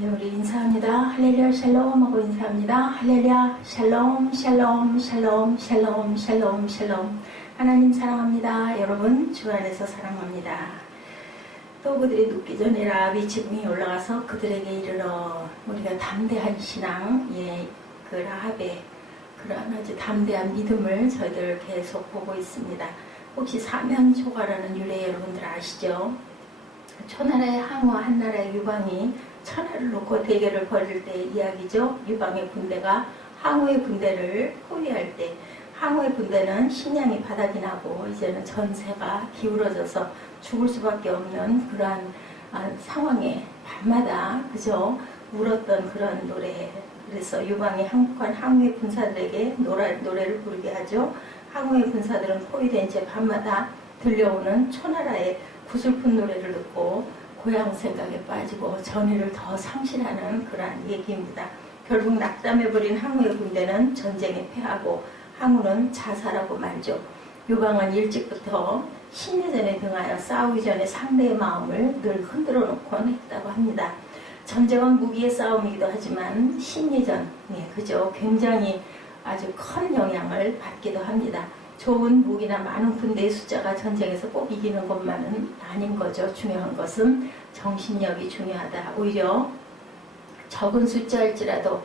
예, 우리 인사합니다. 할렐루야 샬롬 하고 인사합니다. 할렐루야 샬롬 샬롬 샬롬 샬롬 샬롬 샬롬. 하나님 사랑합니다. 여러분 주 안에서 사랑합니다. 또 그들이 눕기 전에 라합이 지붕에 올라가서 그들에게 이르러 우리가 담대한 신앙, 그 라합의 그런 아주 담대한 믿음을 저희들 계속 보고 있습니다. 혹시 사면초가라는 유래 여러분들 아시죠? 초나라의 항우와 한나라의 유방이 천하를 놓고 대결을 벌일 때 이야기죠. 유방의 군대가 항우의 군대를 포위할 때 항우의 군대는 식량이 바닥이 나고 이제는 전세가 기울어져서 죽을 수밖에 없는 그러한 상황에 밤마다 그저 울었던 그런 노래. 그래서 유방이 항복한 항우의 군사들에게 노래를 부르게 하죠. 항우의 군사들은 포위된 채 밤마다 들려오는 초나라의 구슬픈 노래를 듣고 고향 생각에 빠지고 전의를 더 상실하는 그러한 얘기입니다. 결국 낙담해버린 항우의 군대는 전쟁에 패하고 항우는 자살하고 말죠. 유방은 일찍부터 심리전에 등하여 싸우기 전에 상대의 마음을 늘 흔들어 놓곤 했다고 합니다. 전쟁은 무기의 싸움이기도 하지만 심리전, 그죠? 굉장히 아주 큰 영향을 받기도 합니다. 좋은 무기나 많은 군대의 숫자가 전쟁에서 꼭 이기는 것만은 아닌 거죠. 중요한 것은 정신력이 중요하다. 오히려 적은 숫자일지라도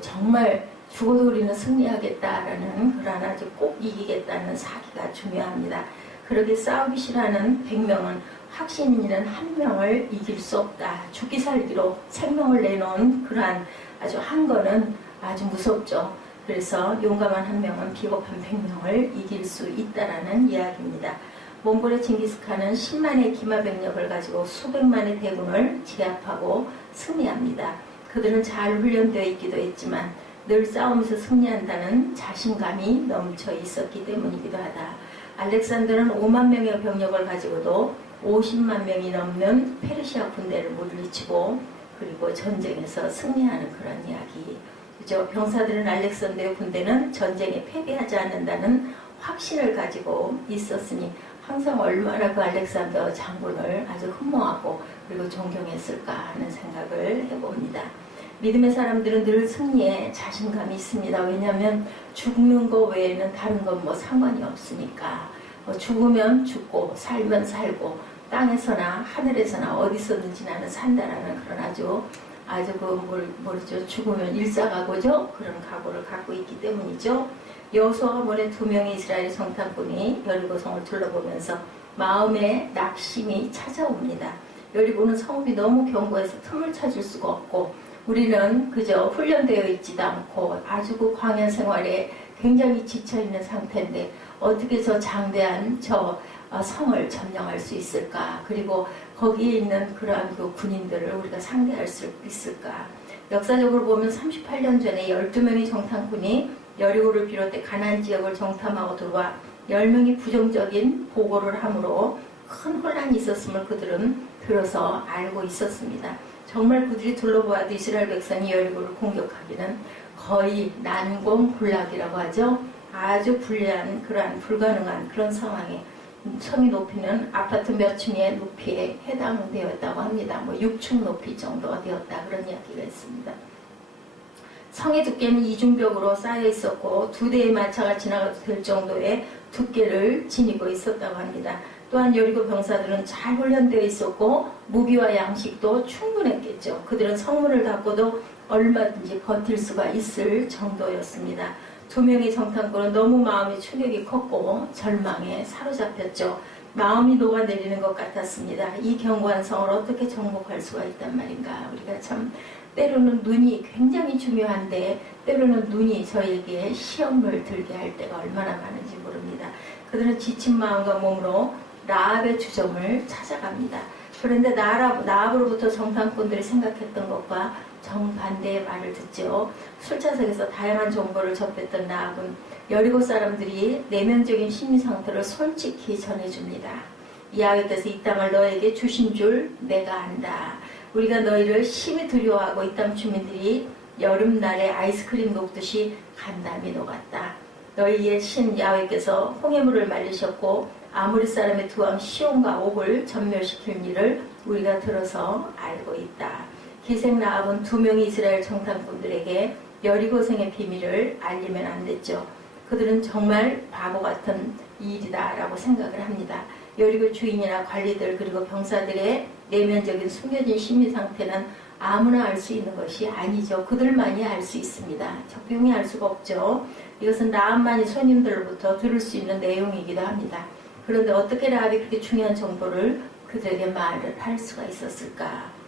정말 죽어도 우리는 승리하겠다라는 그런 아주 꼭 이기겠다는 사기가 중요합니다. 그렇게 싸우기 싫어하는 100명은 확신 있는 한 명을 이길 수 없다. 죽기 살기로 생명을 내놓은 그러한 아주 한 거는 아주 무섭죠. 그래서 용감한 한 명은 비겁한 100명을 이길 수 있다라는 이야기입니다. 몽골의 징기스칸은 10만의 기마병력을 가지고 수백만의 대군을 제압하고 승리합니다. 그들은 잘 훈련되어 있기도 했지만 늘 싸우면서 승리한다는 자신감이 넘쳐 있었기 때문이기도 하다. 알렉산더는 5만 명의 병력을 가지고도 50만 명이 넘는 페르시아 군대를 물리치고 그리고 전쟁에서 승리하는 그런 이야기. 그죠? 병사들은 알렉산더의 군대는 전쟁에 패배하지 않는다는 확신을 가지고 있었으니 항상 얼마나 그 알렉산더 장군을 아주 흠모하고 그리고 존경했을까 하는 생각을 해봅니다. 믿음의 사람들은 늘 승리에 자신감이 있습니다. 왜냐하면 죽는 거 외에는 다른 건 뭐 상관이 없으니까. 죽으면 죽고 살면 살고 땅에서나 하늘에서나 어디서든지 나는 산다라는 그런 아주 모르죠. 죽으면 일사각오죠. 그런 각오를 갖고 있기 때문이죠. 여호수아가 보낸 2명의 이스라엘 정탐꾼이 여리고성을 둘러보면서 마음에 낙심이 찾아옵니다. 여리고는 성읍이 너무 견고해서 틈을 찾을 수가 없고 우리는 그저 훈련되어 있지도 않고 아주 그 광야 생활에 굉장히 지쳐있는 상태인데 어떻게 저 장대한 성을 점령할 수 있을까? 그리고 거기에 있는 그러한 그 군인들을 우리가 상대할 수 있을까? 역사적으로 보면 38년 전에 12명의 정탐꾼이 여리고를 비롯해 가나안 지역을 정탐하고 들어와 10명이 부정적인 보고를 함으로 큰 혼란이 있었음을 그들은 들어서 알고 있었습니다. 정말 그들이 둘러보아도 이스라엘 백성이 여리고를 공격하기는 거의 난공불락이라고 하죠. 아주 불리한 그러한 불가능한 그런 상황에 성의 높이는 아파트 몇 층의 높이에 해당되었다고 합니다. 6층 높이 정도가 되었다 그런 이야기가 있습니다. 성의 두께는 이중벽으로 쌓여 있었고 2대의 마차가 지나가도 될 정도의 두께를 지니고 있었다고 합니다. 또한 여리고 병사들은 잘 훈련되어 있었고 무기와 양식도 충분했겠죠. 그들은 성문을 닫고도 얼마든지 버틸 수가 있을 정도였습니다. 2명의 정탐꾼은 너무 마음의 충격이 컸고 절망에 사로잡혔죠. 마음이 녹아내리는 것 같았습니다. 이 견고한 성을 어떻게 정복할 수가 있단 말인가. 우리가 참 때로는 눈이 굉장히 중요한데 때로는 눈이 저에게 시험을 들게 할 때가 얼마나 많은지 모릅니다. 그들은 지친 마음과 몸으로 라합의 주점을 찾아갑니다. 그런데 라합으로부터 정탐꾼들이 생각했던 것과 정반대의 말을 듣죠. 술자석에서 다양한 정보를 접했던 라합은 여리고 사람들이 내면적인 심리 상태를 솔직히 전해줍니다. 야훼께서 이 땅을 너에게 주신 줄 내가 안다. 우리가 너희를 심히 두려워하고 이 땅 주민들이 여름날에 아이스크림 녹듯이 간담이 녹았다. 너희의 신 야훼께서 홍해물을 말리셨고 아모리 사람의 두 왕 시온과 옥을 전멸시킬 일을 우리가 들어서 알고 있다. 기생 라합은 2명의 이스라엘 정탐꾼들에게 여리고성의 비밀을 알리면 안 됐죠. 그들은 정말 바보 같은 일이다라고 생각을 합니다. 여리고 주인이나 관리들 그리고 병사들의 내면적인 숨겨진 심리 상태는 아무나 알 수 있는 것이 아니죠. 그들만이 알 수 있습니다. 적용이 알 수가 없죠. 이것은 라합만이 손님들로부터 들을 수 있는 내용이기도 합니다. 그런데 어떻게 라합이 그렇게 중요한 정보를 그들에게 말을 할 수가 있었을까?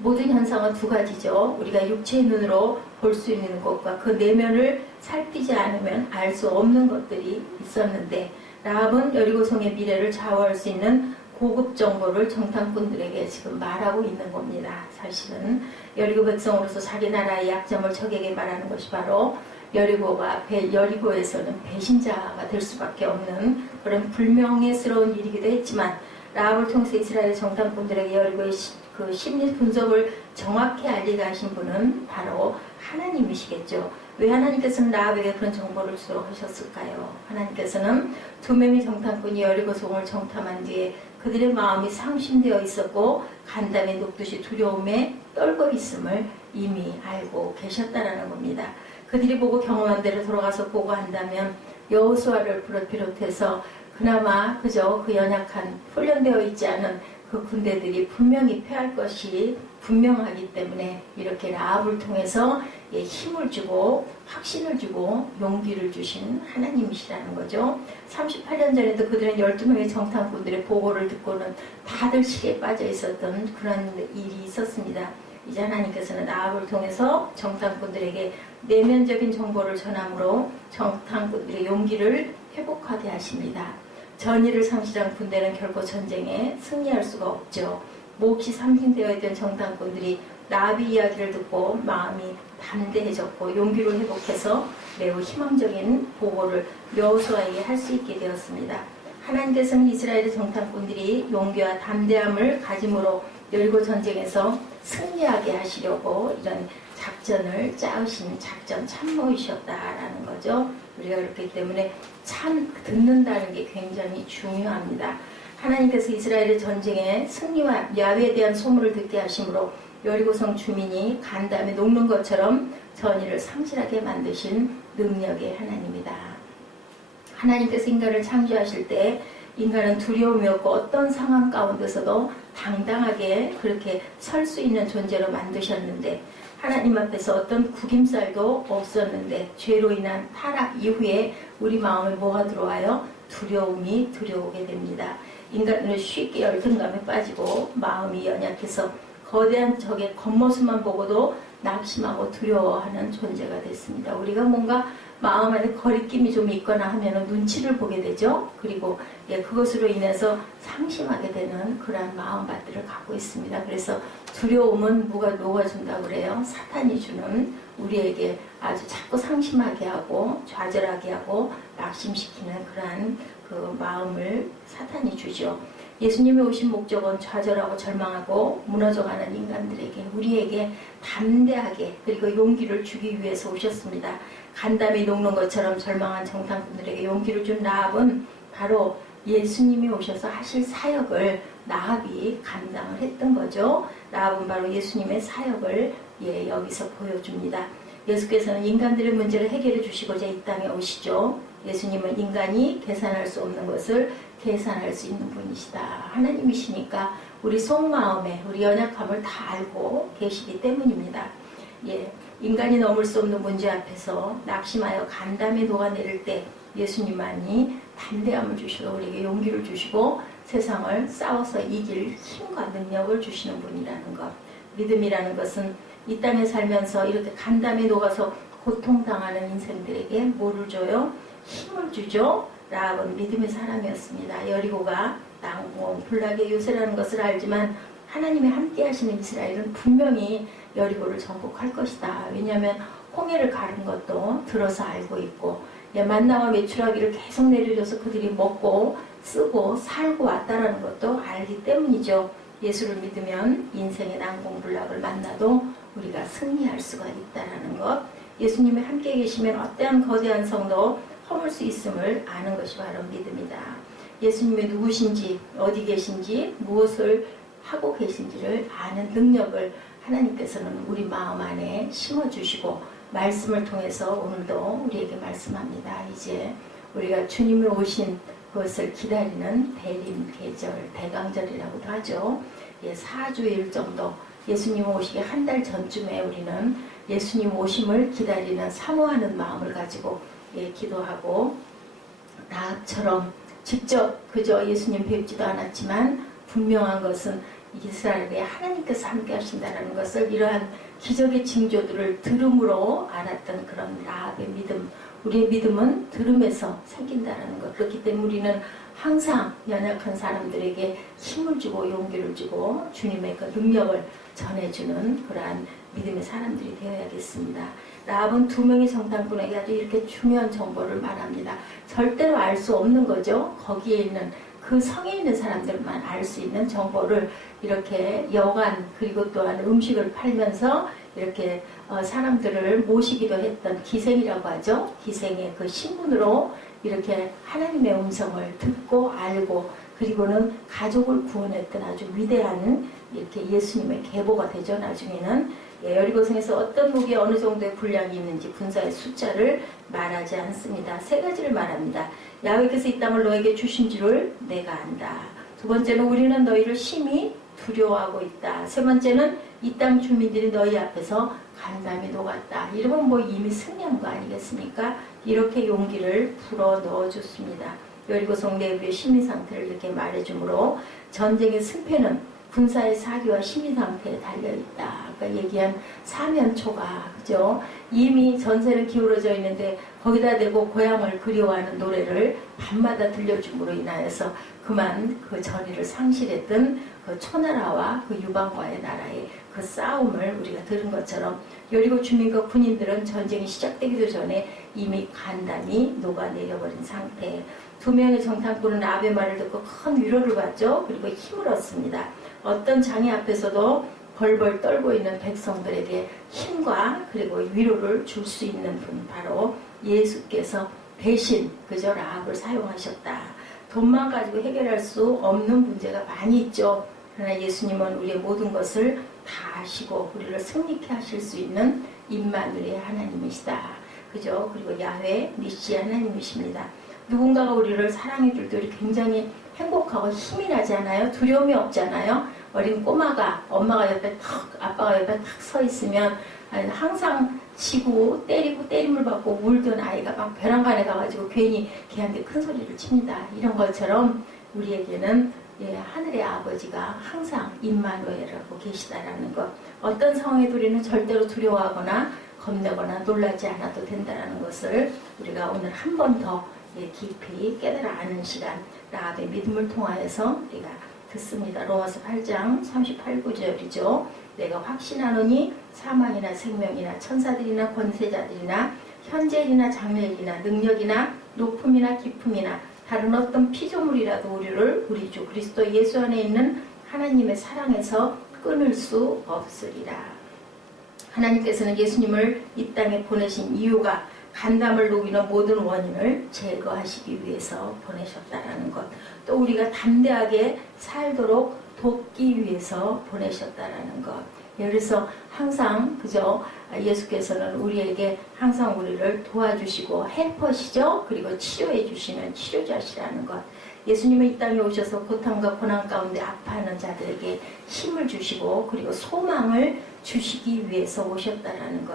모든 현상은 2가지죠. 우리가 육체의 눈으로 볼 수 있는 것과 그 내면을 살피지 않으면 알 수 없는 것들이 있었는데 라합은 여리고성의 미래를 좌우할 수 있는 고급 정보를 정탐꾼들에게 지금 말하고 있는 겁니다. 사실은 여리고 백성으로서 자기 나라의 약점을 적에게 말하는 것이 바로 여리고에서는 배신자가 될 수밖에 없는 그런 불명예스러운 일이기도 했지만 라합을 통해서 이스라엘 정탐꾼들에게 여리고의 그 심리 분석을 정확히 알리게 하신 분은 바로 하나님이시겠죠. 왜 하나님께서는 라합에게 그런 정보를 주도록 하셨을까요? 하나님께서는 2명의 정탐꾼이 여리고성을 정탐한 뒤에 그들의 마음이 상심되어 있었고 간담이 녹듯이 두려움에 떨고 있음을 이미 알고 계셨다라는 겁니다. 그들이 보고 경험한 대로 돌아가서 보고한다면 여호수아를 비롯해서 그나마 그저 그 연약한 훈련되어 있지 않은 그 군대들이 분명히 패할 것이 분명하기 때문에 이렇게 라합을 통해서 힘을 주고 확신을 주고 용기를 주신 하나님이시라는 거죠. 38년 전에도 그들은 12명의 정탐꾼들의 보고를 듣고는 다들 시기에 빠져 있었던 그런 일이 있었습니다. 이제 하나님께서는 라합을 통해서 정탐꾼들에게 내면적인 정보를 전함으로 정탐꾼들의 용기를 회복하게 하십니다. 전의를 상실한 군대는 결코 전쟁에 승리할 수가 없죠. 몹시 상징되어 있던 정탐꾼들이 라합의 이야기를 듣고 마음이 담대해졌고 용기를 회복해서 매우 희망적인 보고를 여호수아에게 할 수 있게 되었습니다. 하나님께서는 이스라엘의 정탐꾼들이 용기와 담대함을 가짐으로 여리고 전쟁에서 승리하게 하시려고 이런 작전을 짜으신 작전 참모이셨다라는 거죠. 우리가 그렇기 때문에 참 듣는다는 게 굉장히 중요합니다. 하나님께서 이스라엘의 전쟁에 승리와 야훼에 대한 소문을 듣게 하심으로 여리고성 주민이 간담에 녹는 것처럼 전의를 상실하게 만드신 능력의 하나님이다. 하나님께서 인간을 창조하실 때 인간은 두려움이 없고 어떤 상황 가운데서도 당당하게 그렇게 설 수 있는 존재로 만드셨는데 하나님 앞에서 어떤 구김살도 없었는데 죄로 인한 타락 이후에 우리 마음에 뭐가 들어와요? 두려움이 들어오게 됩니다. 인간은 쉽게 열등감에 빠지고 마음이 연약해서 거대한 적의 겉모습만 보고도 낙심하고 두려워하는 존재가 됐습니다. 우리가 뭔가 마음 안에 거리낌이 좀 있거나 하면 눈치를 보게 되죠. 그리고 그것으로 인해서 상심하게 되는 그러한 마음밭들을 갖고 있습니다. 그래서 두려움은 누가 녹아준다고 그래요? 사탄이 주는 우리에게 아주 자꾸 상심하게 하고 좌절하게 하고 낙심시키는 그러한 그 마음을 사탄이 주죠. 예수님이 오신 목적은 좌절하고 절망하고 무너져가는 인간들에게 우리에게 담대하게 그리고 용기를 주기 위해서 오셨습니다. 간담이 녹는 것처럼 절망한 정탐꾼들에게 용기를 준 라합은 바로 예수님이 오셔서 하실 사역을 라합이 감당을 했던 거죠. 라합은 바로 예수님의 사역을 여기서 보여줍니다. 예수께서는 인간들의 문제를 해결해 주시고자 이 땅에 오시죠. 예수님은 인간이 계산할 수 없는 것을 계산할 수 있는 분이시다. 하나님이시니까 우리 속마음에 우리 연약함을 다 알고 계시기 때문입니다. 인간이 넘을 수 없는 문제 앞에서 낙심하여 간담에 녹아내릴 때 예수님만이 담대함을 주시고 우리에게 용기를 주시고 세상을 싸워서 이길 힘과 능력을 주시는 분이라는 것. 믿음이라는 것은 이 땅에 살면서 이렇게 간담에 녹아서 고통당하는 인생들에게 뭐를 줘요? 힘을 주죠. 라합은 믿음의 사람이었습니다. 여리고가 난공 불락의 요새라는 것을 알지만 하나님이 함께 하시는 이스라엘은 분명히 여리고를 정복할 것이다. 왜냐하면 홍해를 가른 것도 들어서 알고 있고 만나와 메추라기를 계속 내려줘서 그들이 먹고 쓰고 살고 왔다라는 것도 알기 때문이죠. 예수를 믿으면 인생의 난공불락을 만나도 우리가 승리할 수가 있다라는 것. 예수님이 함께 계시면 어떠한 거대한 성도 허물 수 있음을 아는 것이 바로 믿음이다. 예수님이 누구신지 어디 계신지 무엇을 하고 계신지를 아는 능력을 하나님께서는 우리 마음 안에 심어주시고 말씀을 통해서 오늘도 우리에게 말씀합니다. 이제 우리가 주님이 오신 그것을 기다리는 대림 계절, 대강절이라고도 하죠. 4주일 정도 예수님 오시기 한 달 전쯤에 우리는 예수님 오심을 기다리는 사모하는 마음을 가지고 기도하고 나처럼 직접 그저 예수님 뵙지도 않았지만 분명한 것은 이스라엘에 하나님께서 함께 하신다는 것을 이러한 기적의 징조들을 들음으로 알았던 그런 라합의 믿음, 우리의 믿음은 들음에서 생긴다는 것. 그렇기 때문에 우리는 항상 연약한 사람들에게 힘을 주고 용기를 주고 주님의 그 능력을 전해주는 그러한 믿음의 사람들이 되어야겠습니다. 라합은 2명의 정탐꾼에게 아주 이렇게 중요한 정보를 말합니다. 절대로 알 수 없는 거죠. 거기에 있는 그 성에 있는 사람들만 알 수 있는 정보를 이렇게 여관 그리고 또한 음식을 팔면서 이렇게 사람들을 모시기도 했던 기생이라고 하죠. 기생의 그 신분으로 이렇게 하나님의 음성을 듣고 알고 그리고는 가족을 구원했던 아주 위대한 이렇게 예수님의 계보가 되죠. 나중에는 여리고성에서 어떤 무기에 어느 정도의 분량이 있는지 군사의 숫자를 말하지 않습니다. 3가지를 말합니다. 야훼께서 이 땅을 너에게 주신 줄을 내가 안다. 2번째는 우리는 너희를 심히 두려워하고 있다. 3번째는 이 땅 주민들이 너희 앞에서 간담이 녹았다. 이러면 뭐 이미 승리한 거 아니겠습니까? 이렇게 용기를 불어 넣어줬습니다. 여리고성 내부의 심리 상태를 이렇게 말해주므로 전쟁의 승패는 군사의 사기와 심리 상태에 달려있다. 아까 얘기한 사면초가 그죠? 이미 전세는 기울어져 있는데 거기다 대고 고향을 그리워하는 노래를 밤마다 들려줌으로 인하여서 그만 그 전의를 상실했던 그 초나라와 그 유방과의 나라의 그 싸움을 우리가 들은 것처럼 여리고 주민과 군인들은 전쟁이 시작되기도 전에 이미 간담이 녹아내려버린 상태. 2명의 정탐꾼은 라합의 말을 듣고 큰 위로를 받죠. 그리고 힘을 얻습니다. 어떤 장애 앞에서도 벌벌 떨고 있는 백성들에게 힘과 그리고 위로를 줄 수 있는 분 바로 예수께서 대신 그저 라합을 사용하셨다. 돈만 가지고 해결할 수 없는 문제가 많이 있죠. 그러나 예수님은 우리의 모든 것을 다 아시고 우리를 승리케 하실 수 있는 임마누엘의 하나님이시다. 그죠? 그리고 야훼 니시 하나님이십니다. 누군가가 우리를 사랑해 줄 때 우리 굉장히 행복하고 힘이 나지 않아요? 두려움이 없잖아요? 어린 꼬마가 엄마가 옆에 탁 아빠가 옆에 탁 서 있으면 항상 치고 때리고 때림을 받고 울던 아이가 막 벼랑간에 가가지고 괜히 걔한테 큰 소리를 칩니다. 이런 것처럼 우리에게는 하늘의 아버지가 항상 임마누엘하고 계시다라는 것. 어떤 상황에도 우리는 절대로 두려워하거나 겁내거나 놀라지 않아도 된다는 것을 우리가 오늘 한 번 더 깊이 깨달아 아는 시간 라합의 믿음을 통하여서 우리가 듣습니다. 로마서 8장 38구절이죠. 내가 확신하노니 사망이나 생명이나 천사들이나 권세자들이나 현재일이나 장래일이나 능력이나 높음이나 깊음이나 다른 어떤 피조물이라도 우리를 우리 주 그리스도 예수 안에 있는 하나님의 사랑에서 끊을 수 없으리라. 하나님께서는 예수님을 이 땅에 보내신 이유가 간담을 녹이는 모든 원인을 제거하시기 위해서 보내셨다라는 것. 또 우리가 담대하게 살도록 돕기 위해서 보내셨다라는 것. 그래서 항상 그저 예수께서는 우리에게 항상 우리를 도와주시고 헬퍼시죠. 그리고 치료해 주시는 치료자시라는 것. 예수님은 이 땅에 오셔서 고통과 고난 가운데 아파하는 자들에게 힘을 주시고 그리고 소망을 주시기 위해서 오셨다라는 것.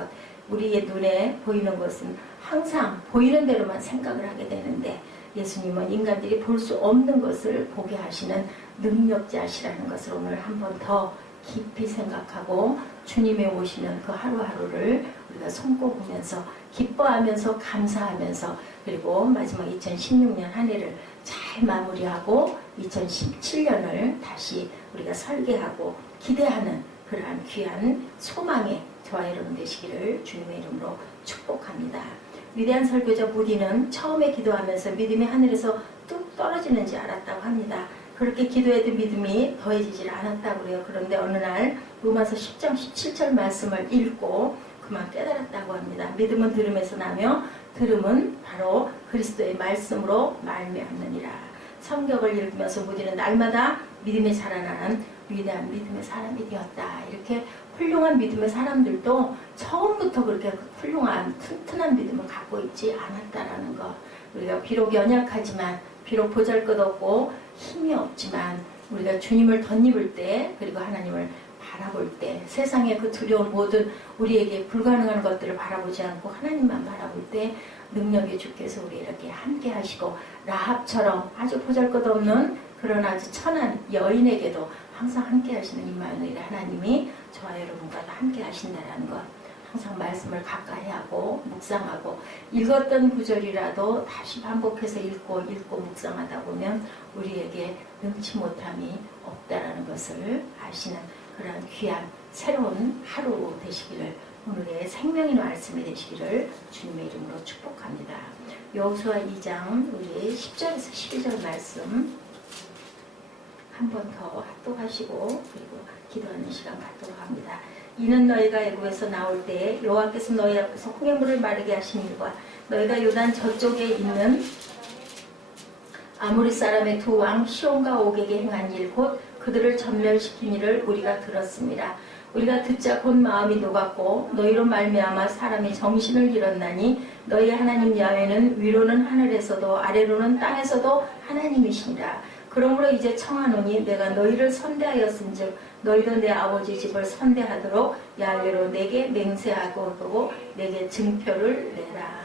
우리의 눈에 보이는 것은 항상 보이는 대로만 생각을 하게 되는데 예수님은 인간들이 볼 수 없는 것을 보게 하시는 능력자시라는 것을 오늘 한 번 더 깊이 생각하고 주님의 오시는 그 하루하루를 우리가 손꼽으면서 기뻐하면서 감사하면서 그리고 마지막 2016년 한 해를 잘 마무리하고 2017년을 다시 우리가 설계하고 기대하는 그러한 귀한 소망의 저와 여러분 되시기를 주님의 이름으로 축복합니다. 위대한 설교자 무디는 처음에 기도하면서 믿음이 하늘에서 뚝 떨어지는지 알았다고 합니다. 그렇게 기도해도 믿음이 더해지질 않았다고 그래요. 그런데 어느 날 로마서 10장 17절 말씀을 읽고 그만 깨달았다고 합니다. 믿음은 들음에서 나며 들음은 바로 그리스도의 말씀으로 말미암느니라. 성경을 읽으면서 무디는 날마다 믿음이 자라나는 위대한 믿음의 사람이 되었다. 이렇게 훌륭한 믿음의 사람들도 처음부터 그렇게 훌륭한 튼튼한 믿음을 갖고 있지 않았다라는 것. 우리가 비록 연약하지만, 비록 보잘것없고 힘이 없지만 우리가 주님을 덧입을 때, 그리고 하나님을 바라볼 때, 세상의 그 두려운 모든 우리에게 불가능한 것들을 바라보지 않고 하나님만 바라볼 때 능력의 주께서 우리 이렇게 함께 하시고, 라합처럼 아주 보잘것없는 그런 아주 천한 여인에게도 항상 함께 하시는 임마누엘 하나님이 저와 여러분과도 함께 하신다는 것. 항상 말씀을 가까이 하고 묵상하고, 읽었던 구절이라도 다시 반복해서 읽고 묵상하다 보면 우리에게 능치 못함이 없다라는 것을 아시는 그런 귀한 새로운 하루 되시기를, 오늘의 생명의 말씀이 되시기를 주님의 이름으로 축복합니다. 여호수아 2장 우리 10절에서 12절 말씀 한 번 더 합독하시고 그리고 기도하는 시간 갖도록 합니다. 이는 너희가 애굽에서 나올 때에 여호와께서 너희 앞에서 홍해물을 마르게 하신 일과 너희가 요단 저쪽에 있는 아모리 사람의 두 왕 시온과 오게게 행한 일 곧 그들을 전멸시킨 일을 우리가 들었습니다. 우리가 듣자 곧 마음이 녹았고 너희로 말미암아 사람이 정신을 잃었나니 너희 하나님 야훼는 위로는 하늘에서도 아래로는 땅에서도 하나님이시니라. 그러므로 이제 청하노니 내가 너희를 선대하였은즉 너희도 내 아버지 집을 선대하도록 야훼로 내게 맹세하고 내게 증표를 내라.